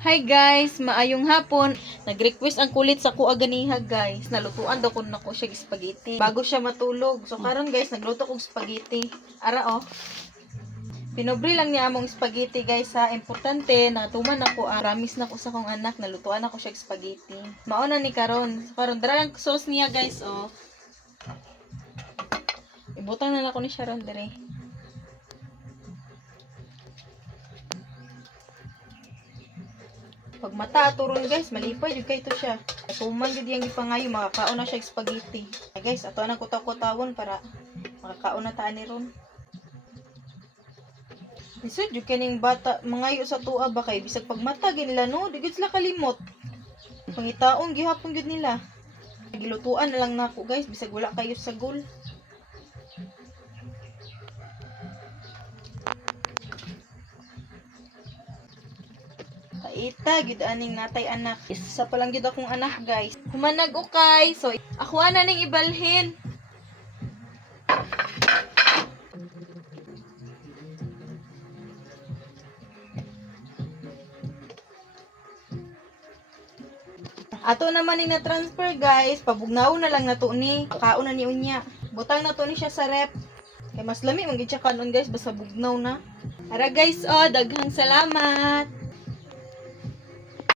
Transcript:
Hi guys, maayong hapon. Nag-request ang kulit sa kuha ganiha guys. Nalutuan daw ko na ko siya spaghetti. Bago siya matulog. So karon guys, nagluto kog spaghetti. Ara oh. Pinobre lang niya among spaghetti guys ha. Importante na tuman ako ah. Promise na ko sa kong anak nalutuan ako siya spaghetti. Mauna ni karon. So, karon dara ang sauce niya guys oh. Ibutang na lang ko ni Sharon dire. Pag mata aturon guys, malipay jud kay to siya. Tuman jud yang gipangayo makakaon na siya spaghetti. Ay, guys, ato nang kutaw-kutawon para makakaon na taan ni ron. Lisod jud kaning bata mangayo sa tuwa ba kay bisag pag mata nila no, di sila kalimot. Pangitaon gihapon gud nila. Gilutuan na lang nako guys bisag wala kayo sa goal. Kaita, gid aning natay anak. Isa pa lang gid akong anak, guys. Humanag ukay. So, ako na ning ibalhin. Ato naman ni na-transfer guys, pabugnaw na lang nato ni, kaon na ni unya. Butang na to ni siya sa rep. Kay mas lami man gid siya kanon guys, basta bugnaw na. Ara guys, oh, daghang salamat.